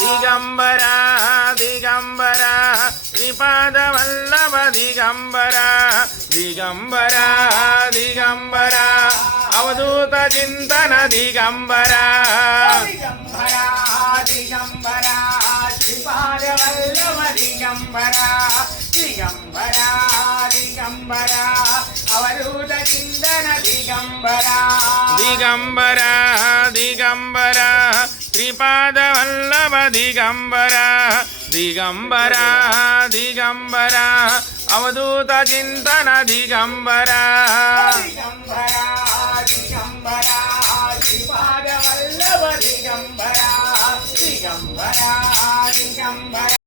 दिगंबरा दिगंबरा श्रीपाद वल्लभ दिगंबरा दिगंबरा दिगंबरा अवधूत चिंतन दिगंबरा दिगंबरा दिगंबरा श्रीपाद वल्लभ दिगंबरा दिगंबरा दिगंबरा अवधूत चिंतन दिगंबरा दिगंबरा दिगंबरा श्रीपाद वल्लभ दिगंबरा दिगंबरा दिगंबरा अवधूत चिंतन दिगंबरा दिगंबरा